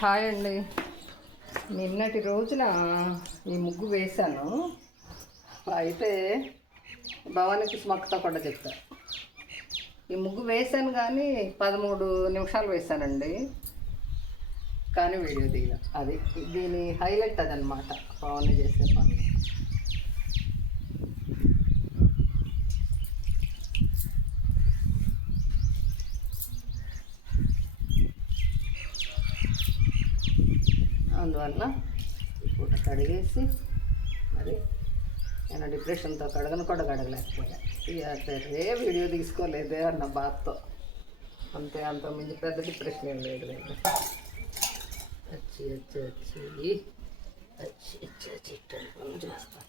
Hi అండి. నిన్నటి రోజున ఈ ముగ్గు వేశాను. అయితే భవానికి సుమక్కతో కూడా చెప్తా. ఈ ముగ్గు వేశాను కానీ 13 నిమిషాలు వేశానండి. కానీ వీడియో దిగ అది దీని హైలైట్ అదనమాట భవాని చేసే పని. అందువల్ల ఇప్పుడు కడిగేసి మరి నేను డిప్రెషన్తో కూడా కడగలేకపోయా. సరే వీడియో తీసుకోలేదే అన్న బాధతో అంతే. అంత మించి పెద్ద డిప్రెషన్ ఏం లేదు. వచ్చి వచ్చి వచ్చి వచ్చి వచ్చి వచ్చి పనులు చేస్తాను.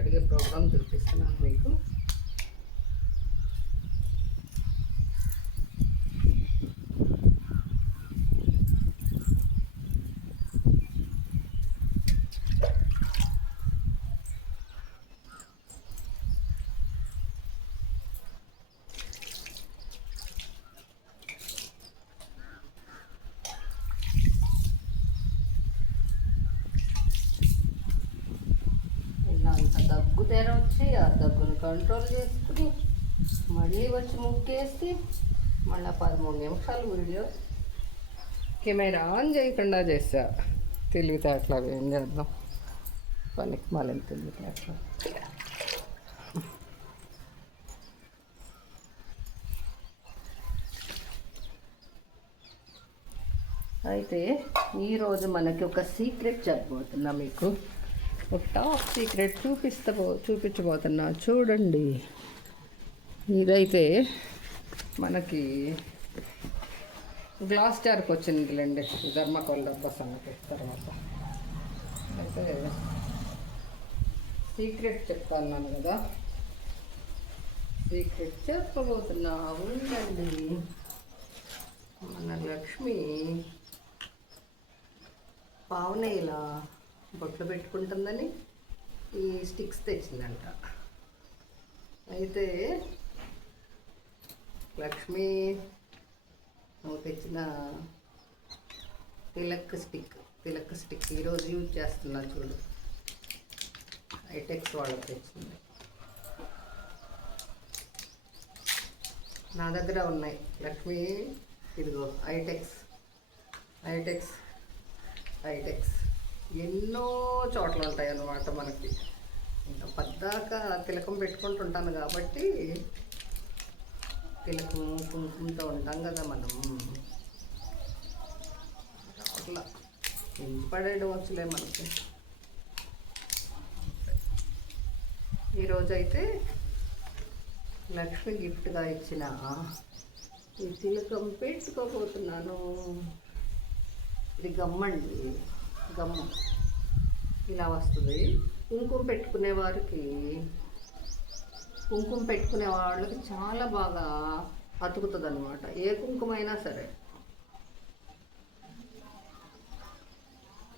అడిగే ప్రోగ్రామ్ చూపిస్తున్నాను మీకు. అంత దగ్గు తెర వచ్చి ఆ దగ్గును కంట్రోల్ చేసుకుని మళ్ళీ వచ్చి ముక్కేసి మళ్ళీ 13 నిమిషాలు వీడియో కెమెరా ఆన్ చేయకుండా చేసా. తెలివితేటలు అవి ఏం చేద్దాం, పనికి మళ్ళీ తెలివితేటలు. అయితే ఈరోజు మనకి ఒక సీక్రెట్ చెప్పబోతున్నా మీకు. ఒక టాప్ సీక్రెట్ చూపించబోతున్నా చూడండి. ఇదైతే మనకి గ్లాస్ జార్కి వచ్చిందిలేండి, ధర్మకోల్ డబ్బా సంగతి తర్వాత. అయితే సీక్రెట్ చెప్తాను కదా, సీక్రెట్ చెప్పబోతున్నా ఉండండి. మన లక్ష్మి పావునేలా బొట్లు పెట్టుకుంటుందని ఈ స్టిక్స్ తెచ్చిందంట. అయితే లక్ష్మి నువ్వు తెచ్చిన తిలక్ స్టిక్ ఈరోజు యూజ్ చేస్తున్నా చూడు. ఐటెక్స్ వాళ్ళకి తెచ్చింది. నా దగ్గర ఉన్నాయి లక్ష్మి. ఇదిగో ఐటెక్స్ ఎన్నో చోట్ల ఉంటాయి అన్నమాట. మనకి ఇంకా పద్దాక తిలకం పెట్టుకుంటుంటాను కాబట్టి, తిలకం కుంకుమతో ఉంటాం కదా మనం. అట్లా ఇంపడేయడం వచ్చలే మనకి. ఈరోజైతే లక్ష్మి గిఫ్ట్గా ఇచ్చిన ఈ తిలకం పెట్టుకోబోతున్నాను. ఇది గమ్మండి, గమ్ము ఇలా వస్తుంది. కుంకుమ పెట్టుకునే వాళ్ళకి చాలా బాగా అతుకుతుంది అనమాట, ఏ కుంకుమ అయినా సరే.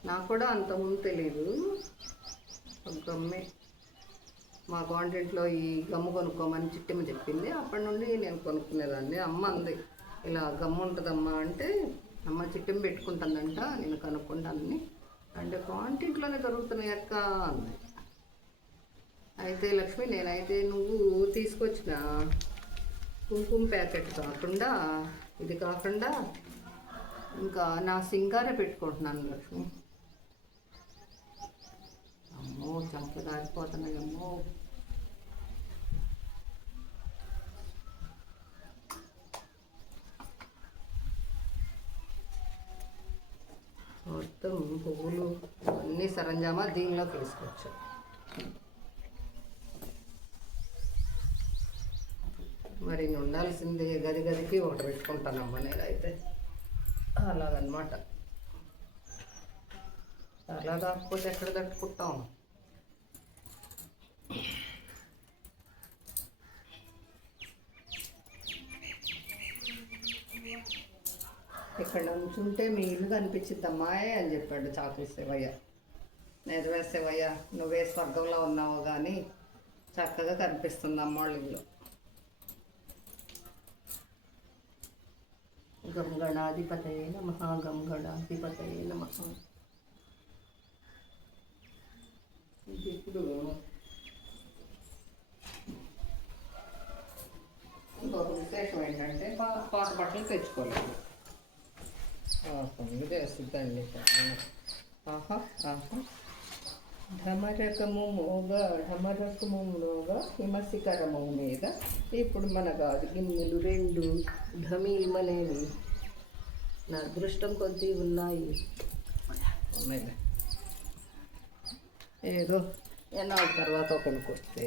నాకు కూడా అంతకుముందు తెలీదు. గమ్మే మా కాంటెంట్లో ఈ గమ్ము కొనుక్కోమని చిట్టిమ చెప్పింది. అప్పటి నుండి నేను కొనుక్కునేదాన్ని. అమ్మ అంది ఇలా గమ్ము ఉంటుందమ్మా అంటే, అమ్మ చిట్టిమ పెట్టుకుంటుందంట, నేను కనుక్కుంటానని. అంటే కాంటెంట్లోనే దొరుకుతున్నాయి అక్క అంది. అయితే లక్ష్మి, నేనైతే నువ్వు తీసుకొచ్చిన కుంకుమ ప్యాకెట్ కాకుండా, ఇది కాకుండా ఇంకా నా సింగారే పెట్టుకుంటున్నాను లక్ష్మి. అమ్మో చంపలు దారిపోతున్నాయి అమ్మో. మొత్తం పువ్వులు అన్నీ సరంజామా దీనిలోకి వేసుకోవచ్చు. మరి ఉండాల్సింది గదికి ఒకటి పెట్టుకుంటానమ్మా నేనైతే. అలాగనమాట. అలా కాకపోతే ఎక్కడ తట్టుకుంటాం. ఇక్కడ నుంచుంటే మీ ఇల్లు కనిపించిద్దమ్మాయే అని చెప్పాడు చాకుల శివయ్య. నిజమే శివయ్య, నువ్వే స్వర్గంలో ఉన్నావు కానీ చక్కగా కనిపిస్తుంది అమ్మోళ్ళ ఇల్లు. గంగణాధిపతయే నమః, గంగణాధిపతయే నమః. ఇప్పుడు ఇంకొక విశేషం ఏంటంటే పాత బట్టలు తెచ్చుకోలేదు. పొంగు చేస్తుందండి. ఆహా ఆహా. ఢమరకము మోగా హిమశిఖరము మీద ఇప్పుడు మన గాజు గిన్నెలు 2 ఢమీమనేవి నా అదృష్టం కొద్దీ ఉన్నాయి. ఏదో ఎన్నాళ్ళ తర్వాత ఒకరికి వస్తే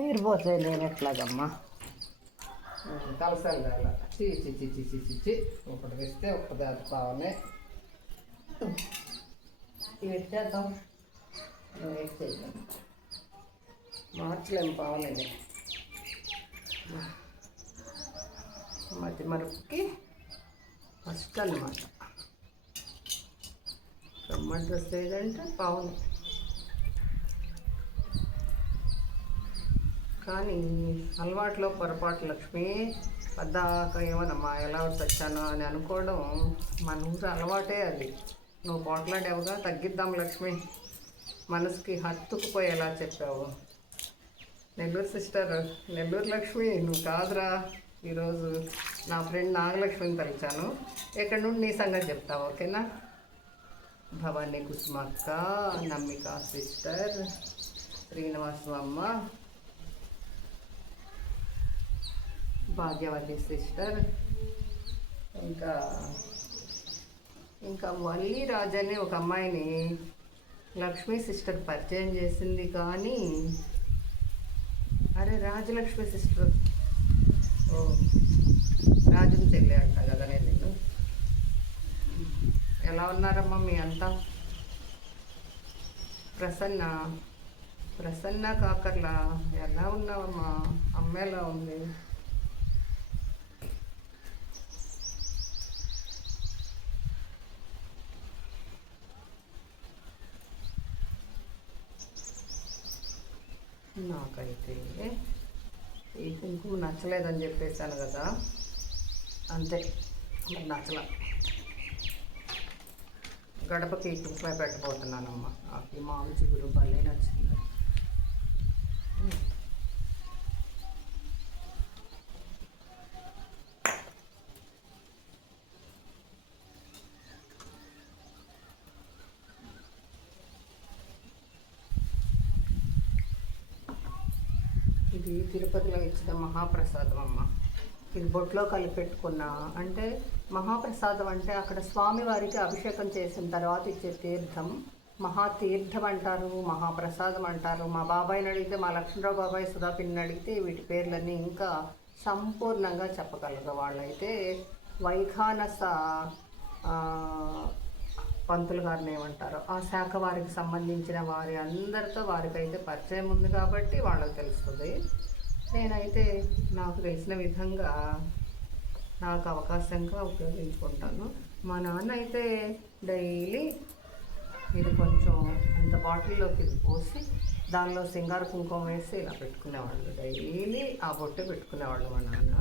మీరు పోతే నేను ఎట్లాగమ్మా కలసాలి అలా చి ఒకటి వేస్తే ఒకటి అది కావాలి. వెయిట్ చేద్దాం, వెయిట్ చేద్దాం, మార్చలేము పావలని. మధ్య మరపుకి ఫస్ట్ అన్నమాట. రమ్మ డ్రెస్ ఏదంటే పావుని. కానీ అలవాట్లో పొరపాటు లక్ష్మి. పద్దాక ఏమనమ్మా ఎలా వచ్చాను అని అనుకోవడం మన ఊరు అలవాటే అది. నువ్వు పోట్లాడేవుగా, తగ్గిద్దాం లక్ష్మి. మనసుకి హత్తుకుపోయేలా చెప్పావు. నెల్లూరు సిస్టర్, నెల్లూరు లక్ష్మి నువ్వు కాదురా. ఈరోజు నా ఫ్రెండ్ నాగలక్ష్మిని తలిచాను. ఇక్కడ నుండి నీ సంగతి చెప్తావు, ఓకేనా? భవానీ కుసుమక్క, నమ్మిక సిస్టర్, శ్రీనివాసమ్మ, భాగ్యవతి సిస్టర్, ఇంకా వల్లి రాజు అనే ఒక అమ్మాయిని లక్ష్మీ సిస్టర్ పరిచయం చేసింది. కానీ అరే రాజలక్ష్మి సిస్టర్, ఓ రాజుని చెల్లి అంట కదా నేను. ఎలా ఉన్నారమ్మా మీ అంతా? ప్రసన్న కాకర్లా ఎలా ఉన్నావమ్మా? అమ్మ ఎలా ఉంది? నాకైతే ఈ కుంకుమ నచ్చలేదని చెప్పేశాను కదా, అంతే. మరి నచ్చల. గడపకి కుంకుమ పెట్టబోతున్నానమ్మా. నాకు మామిడి చిగురు భలే నచ్చింది. ఇది తిరుపతిలో ఇచ్చిన మహాప్రసాదం అమ్మ. ఇది బొట్లో కలిపి పెట్టుకున్న అంటే మహాప్రసాదం అంటే అక్కడ స్వామివారికి అభిషేకం చేసిన తర్వాత ఇచ్చే తీర్థం మహాతీర్థం అంటారు, మహాప్రసాదం అంటారు. మా బాబాయ్ని అడిగితే, మా లక్ష్మణరావు బాబాయ్ సుధాపిన్ని అడిగితే వీటి పేర్లన్నీ ఇంకా సంపూర్ణంగా చెప్పగలరు. వాళ్ళైతే వైఖానస పంతులు గారిని ఏమంటారు, ఆ శాఖ వారికి సంబంధించిన వారి అందరితో వారికైతే పరిచయం ఉంది కాబట్టి వాళ్ళకి తెలుస్తుంది. నేనైతే నాకు తెలిసిన విధంగా నాకు అవకాశంగా ఉపయోగించుకుంటాను. మా నాన్న అయితే డైలీ ఇది కొంచెం అంత బాటిల్లోకి ఇది పోసి దానిలో సింగార కుంకుమ వేసి ఇలా పెట్టుకునేవాళ్ళు. డైలీ ఆ బొట్టు పెట్టుకునేవాళ్ళు మా నాన్న.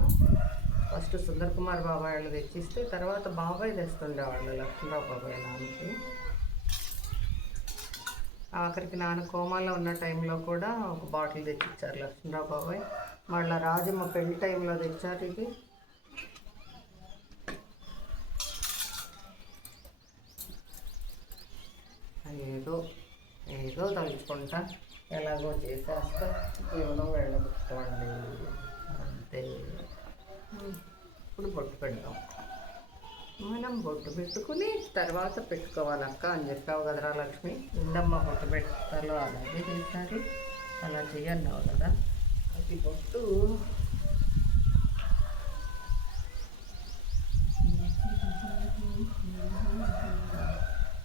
ఫస్ట్ సుందర్ కుమార్ బాబాయ్ వాళ్ళు తెచ్చిస్తే తర్వాత బాబాయ్ తెస్తుండేవాళ్ళు, లక్ష్మణరావు బాబాయ్ నాన్నకి. ఆఖరికి నాన్న కోమాలో ఉన్న టైంలో కూడా ఒక బాటిల్ తెచ్చిచ్చారు లక్ష్మణరావు బాబాయ్. మళ్ళీ రాజమ్మ పెళ్లి టైంలో తెచ్చారు ఇది. ఏదో తలుచుకుంటా ఎలాగో చేసేస్తా జీవనం వెళ్ళబుట్టండి అంతే. ఇప్పుడు బొట్టు పెడదాం. మనం బొట్టు పెట్టుకుని తర్వాత పెట్టుకోవాలక్క అని చెప్పావు కదరా లక్ష్మి. ఉండమ్మ బొట్టు పెట్టాలో అలాగే చేశారు, అలా చేయన్నావు కదా. అది బొట్టు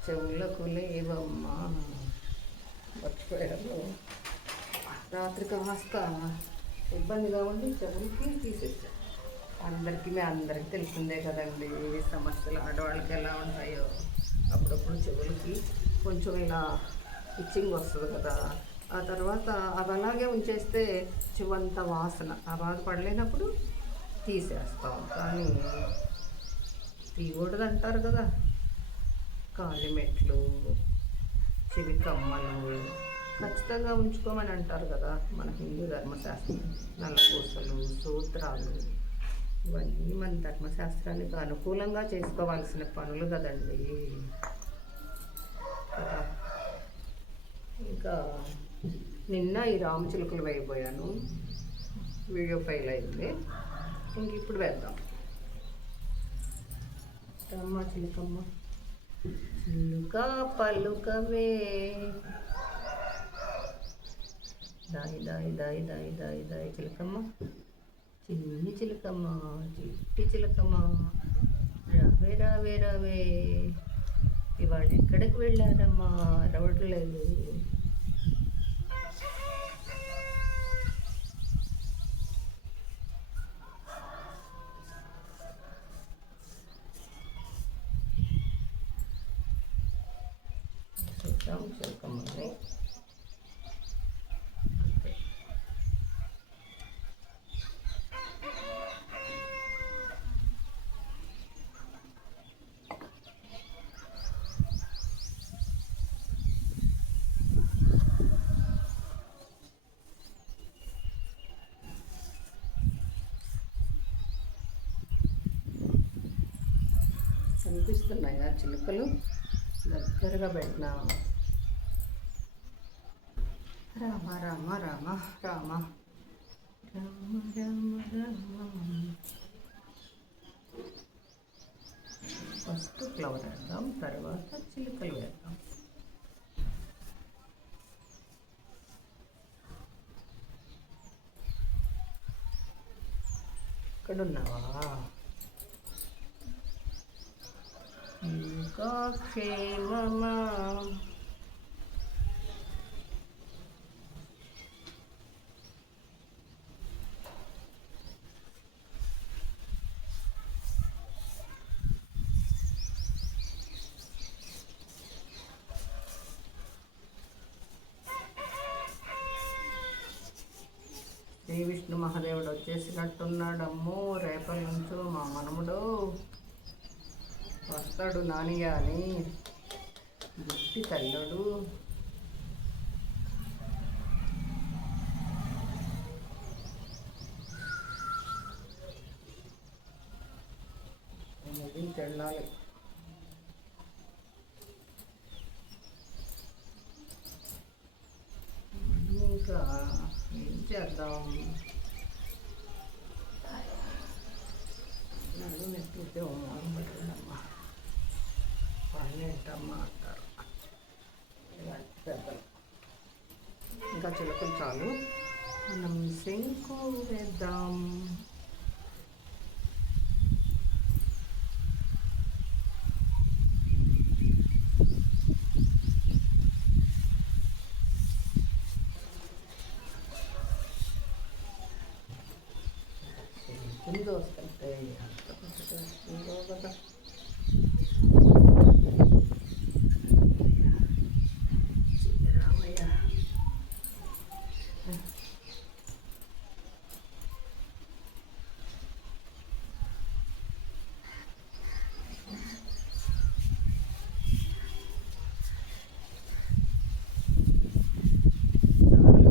చెవులకు లేవమ్మా, మర్చిపోయారు. రాత్రి కాస్త ఇబ్బందిగా ఉండి చెవులకి తీసేసాను. అందరికీ తెలిసిందే కదండి సమస్యలు ఆడవాళ్ళకి ఎలా ఉంటాయో. అప్పుడప్పుడు చెవులకి కొంచెం ఇలా ఇచ్చింగ్ వస్తుంది కదా, ఆ తర్వాత అది అలాగే ఉంచేస్తే చెవంత వాసన, ఆ బాధపడలేనప్పుడు తీసేస్తాం. కానీ తీయకూడదు అంటారు కదా, కాలిమెట్లు, చెవి కమ్మలు ఖచ్చితంగా ఉంచుకోమని అంటారు కదా మన హిందూ ధర్మశాస్త్రం. నల్లపూసలు, సూత్రాలు ఇవన్నీ మన ధర్మశాస్త్రానికి అనుకూలంగా చేసుకోవాల్సిన పనులు కదండి కదా. ఇంకా నిన్న ఈ రామచిలుకలు వేయబోయాను, వీడియో ఫైల్ అయింది. ఇంక ఇప్పుడు వేద్దాం. రమ్మ చిలుకమ్మ చిలుక పలుకవే, దాయి దాయి దాయి దాయి దాయి దాయి చిలకమ్మ, చిన్ని చిలకమ్మ, చిట్టి చిలకమ్మ, రావే రావే రావే. ఇవాళ ఎక్కడికి వెళ్ళారమ్మా, రవట్లేదు. చూద్దాం చిలకమ్మని. కనిపిస్తున్నాయా చిలుకలు? దగ్గరగా పెట్టినా. రామ రామ రామ రామ రామ రామ రామ. ఫస్ట్ ఫ్లవర్ వేద్దాం, తర్వాత చిలుకలు వేద్దాం. ఇక్కడున్నావా? ఇంకా క్షేమమా? శ్రీ విష్ణు మహాదేవుడు వచ్చేసినట్టున్నాడమ్మో. రేపటి నుంచో మా మనముడు వస్తాడు నానిగా అని, బుట్టి తల్లుడు. ఇది చెల్లాలి. ఇంకా ఏం చేద్దాం? నన్ను నెట్టితే మొదలుపెట్టదమ్మా, పని ఏంటమ్మా అంటారు ఇలాంటి పెద్దలు. ఇంకా చిలకలు చాలు, మనం శంకు వేద్దాం. కింద వస్తుంటే కదా. రామయ్య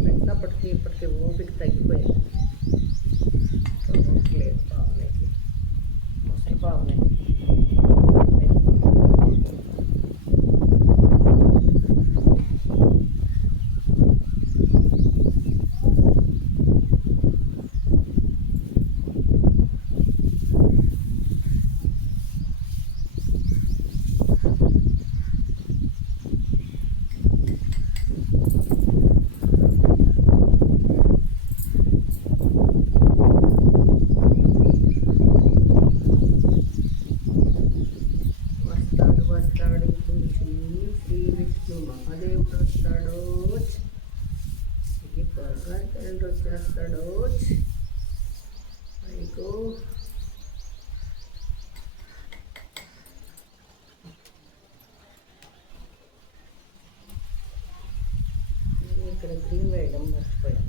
పెట్టినప్పటికీ ఇప్పటికీ ఓపిక తగ్గిపోయింది. లేదు బాగున్నాయి, ముసలి బాగున్నాయి. వచ్చేస్తాడు. అయికో ఇక్కడ గ్రీన్ వేయడం మర్చిపోయాను.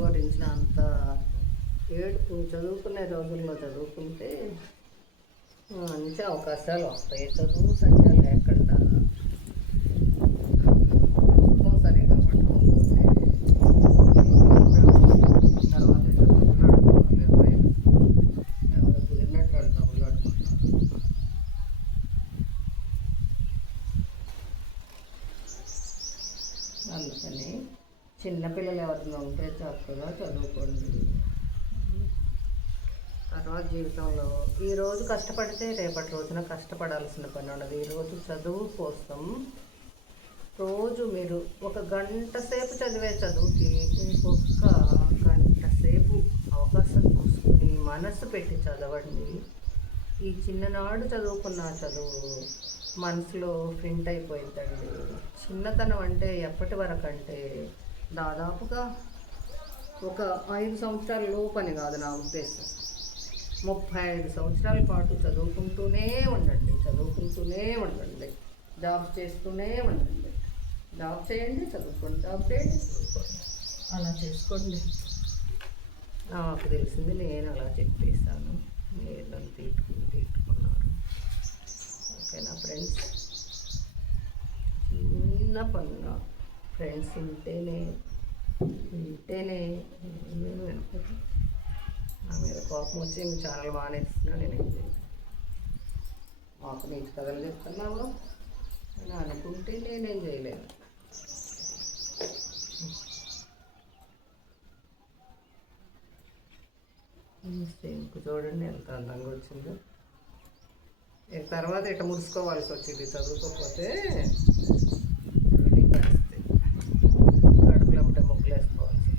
గురించిన అంత ఏడుపు చదువుకునే రోజుల్లో చదువుకుంటే మంచి అవకాశాలు వస్తాయి. చదువు సరిగ్గా లేకుండా పుస్తకం సరిగ్గా పట్టుకోకపోతే తర్వాత చదువుకున్నాడు ఎవరు కుదిరినట్టు వాళ్ళు డబ్బులు పట్టుకుంటారు. అందుకని చిన్నపిల్లలు ఎవరైనా ఉంటే చక్కగా చదువుకోండి. తర్వాత జీవితంలో ఈరోజు కష్టపడితే రేపటి రోజున కష్టపడాల్సిన పని ఉండదు. ఈరోజు చదువు కోసం రోజు మీరు 1 గంట సేపు చదివే చదువుకి ఇంకొక గంట సేపు అవకాశం చూసుకుని మనసు పెట్టి చదవండి. ఈ చిన్ననాడు చదువుకున్న చదువు మనసులో ప్రింట్ అయిపోయిందండి. చిన్నతనం అంటే ఎప్పటి వరకు అంటే దాదాపుగా ఒక 5 సంవత్సరాల లోపని కాదు నా ఉద్దేశం. 35 సంవత్సరాల పాటు చదువుకుంటూనే ఉండండి. జాబ్ చేస్తూనే ఉండండి. జాబ్ చేయండి, చదువుకోండి, జాబ్ చేయండి, చదువుకోండి. అలా చేసుకోండి. నాకు తెలిసింది నేను అలా చెప్పేశాను. మీరు నన్ను తిట్టుకున్నారు. ఓకేనా ఫ్రెండ్స్? చిన్న పనుగా ఫ్రెండ్స్ వింటేనే నేను వెనుకోదు. నా మీద కోపం వచ్చి ఇంక ఛానల్ మానేస్తున్నా. నేనేం చేయను. మాకు నీటి కథలు చెప్తున్నావు అని అనుకుంటే నేనేం చేయలేను. ఇంక చూడండి ఎంత అందంగా వచ్చిందో. తర్వాత ఇట్లా ముడుచుకోవాల్సి వచ్చింది చదువుకోకపోతే. ఇది పరిస్థితి. కడుపులో ఉంటే ముగ్గులు వేసుకోవాల్సి వచ్చింది.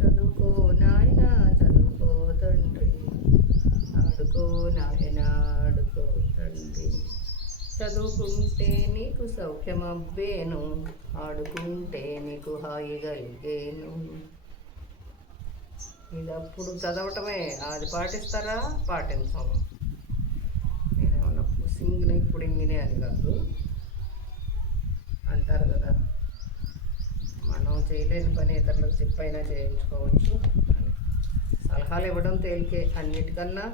చదువుకో నాయన, చదువుకో తండ్రి, ఆడుకో నాయన, ఆడుకో తండ్రి. చదువుకుంటే నీకు సౌఖ్యమబ్బేను, ఆడుకుంటే నీకు హాయి కలిగేను. ఇది అప్పుడు చదవటమే. అది పాటిస్తారా? పాటించము. నేనేమన్నా సింగిని ఇప్పుడు ఇంగినే అని కాదు. అంటారు కదా, మనం చేయలేని పని ఇతరులకు చెప్పైనా చేయించుకోవచ్చు అని. సలహాలు ఇవ్వడం తేలికే, అన్నిటికన్నా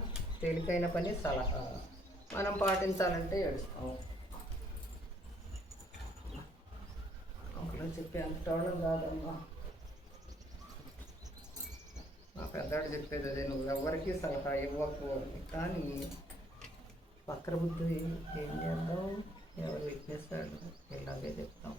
తేలికైన పని సలహా. మనం పాటించాలంటే ఏడుస్తాము. ఒకళ్ళు చెప్పే అంతటోళ్ళం కాదమ్మా. మా పెద్దాడు చెప్పేది అదే, నువ్వు ఎవరికి సలహా ఇవ్వకు అని. కానీ వక్ర బుద్ధి ఏం చేద్దాం, ఎవరు వీక్నెస్ ఇలాగే చెప్తాం.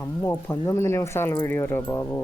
అమ్మో 19 నిమిషాల వీడియో రా బాబు.